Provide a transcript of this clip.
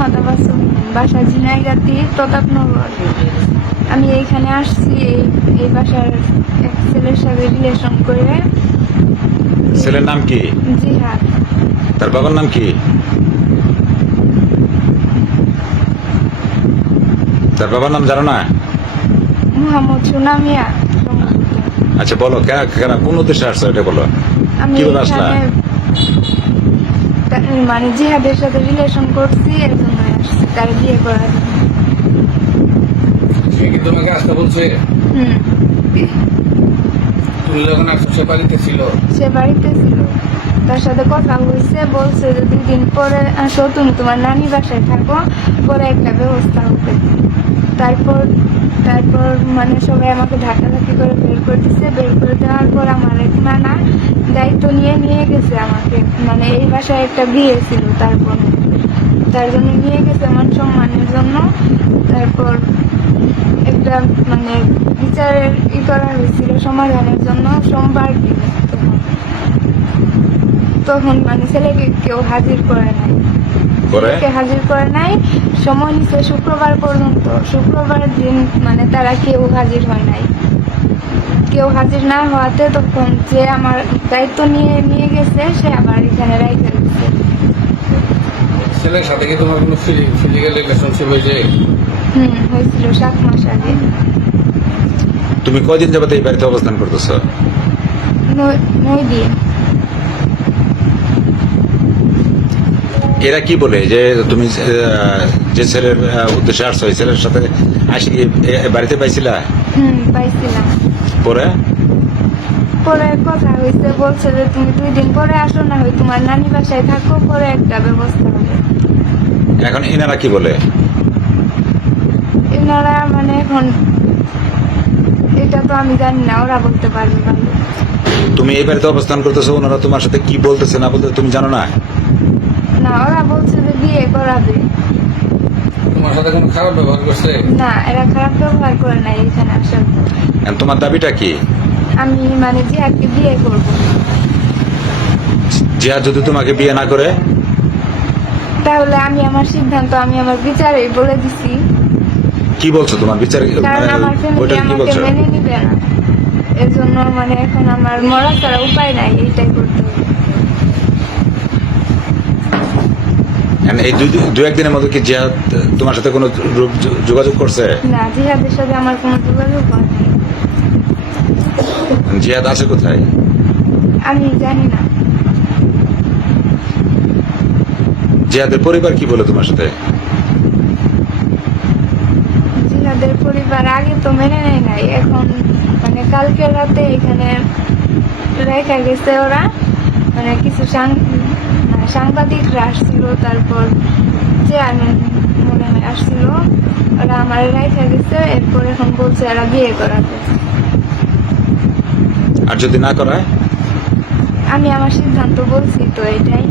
মোহাম্মদ আব্বাস বাসা ঝিনাইগাতি প্রতাপনগর। আমি এইখানে আসছি এই বাসার এক ছেলের সাথে রিলেশন করে। ছেলের নাম কি? জিহাদ। তার বাবার নাম কি? তার বাবার নাম জানো না? মোহাম্মদ সুনামিয়া। আচ্ছা বলো, কেন কোন উদ্দেশ্যে আসছো এটা বলো। আমি কিভাবে আসলা? এখানে মানে জিহাদের সাথে রিলেশন করছি, এর জন্য আসছি তার বিয়ে করার। সে কি তোমাকে আসতে বলছে? হুম, তুমি যখন আসছো সে বাড়িতে ছিল? সে বাড়িতে ছিল, তার সাথে কথা হয়েছে, বলছে যে 2 দিন পরে আসো, তুমি তোমার নানি বাসায় থাকো, পরে একটা ব্যবস্থা হবে। তারপর তারপর মানে সবাই আমাকে ধাক্কাধাক্কি করে বের করে দিচ্ছে। বের করে দেওয়ার পর আমার এক নানা দায়িত্ব নিয়ে গেছে আমাকে, মানে এই বাসায় একটা বিয়ে ছিল তারপর, তার জন্য নিয়ে গেছে মান সম্মানের জন্য। তারপর একটা মানে বিচারের করা হয়েছিল সমাধানের জন্য সোমবার দিন। তখন মানে ছেলেকে কেউ হাজির করে নাই, ছেলেকে হাজির করে নাই। সময় নিচ্ছে শুক্রবার পর্যন্ত। শুক্রবার দিন মানে তারা কেউ হাজির হয় নাই। কেউ হাজির না হওয়াতে তখন যে আমার দায়িত্ব নিয়ে গেছে সে আবার এখানে রাইখে দিচ্ছে। ছেলের সাথে কি তোমার কোনো ফিজিক্যাল রিলেশনশিপ হয়েছে? হয়েছিল 7 মাস আগে। তুমি কয়দিন যাবত এই বাড়িতে অবস্থান করতেছো? 9 দিন। এরা কি বলে যে তুমি যে ছেলের উদ্দেশ্যে আসছো, এই ছেলের সাথে আসি বাড়িতে পাইছিলা? পাইছিলাম। পরে পরে কথা হয়েছে, বলছে যে তুমি 2 দিন পরে আসো, না হয় তোমার নানি বাসায় থাকো, পরে একটা ব্যবস্থা হবে। এখন এনারা কি বলে? এনারা মানে এখন এটা তো আমি জানি না, ওরা বলতে পারবে ভালো। তুমি এই বাড়িতে অবস্থান করতেছো, ওনারা তোমার সাথে কি বলতেছে না বলতে তুমি জানো না? না, ওরা বলছে যে বিয়ে করাবে। তোমার সাথে কোনো খারাপ ব্যবহার করছে? না, এরা খারাপ ব্যবহার করে নাই এখানে আসার পর। এখন তোমার দাবিটা কি? আমি মানে জিহাদকে বিয়ে করব। জিহাদ যদি তোমাকে বিয়ে না করে? তাহলে আমি আমার সিদ্ধান্ত আমি আমার বিচারে বলে দিছি, কি বলছো তোমার বিচার? কারণ আমার ফ্যামিলি ওইটা কি আমাকে বলছো? মেনে নিবে না। এর জন্য মানে এখন আমার মরা ছাড়া উপায় নাই, এইটাই করতে হবে। এই দু একদিনের মধ্যে কি জিহাদ তোমার সাথে কোনো যোগাযোগ করছে? না, জিহাদের সাথে আমার কোনো যোগাযোগ হয় নাই। জিহাদ আছে কোথায়? আমি জানি না। জিহাদের পরিবার কি বলে তোমার সাথে? জিহাদের পরিবার আগে তো মেনে নেয় নাই, এখন মানে কালকে রাতে এখানে রেখা গেছে ওরা, মানে কিছু সাংবাদিকরা আসছিল, তারপর চেয়ারম্যান মনে হয় আসছিল, ওরা আমার রেখা গেছে। এরপর এখন বলছে এরা বিয়ে করাবে। আর যদি না করায়? আমি আমার সিদ্ধান্ত বলছি তো এটাই।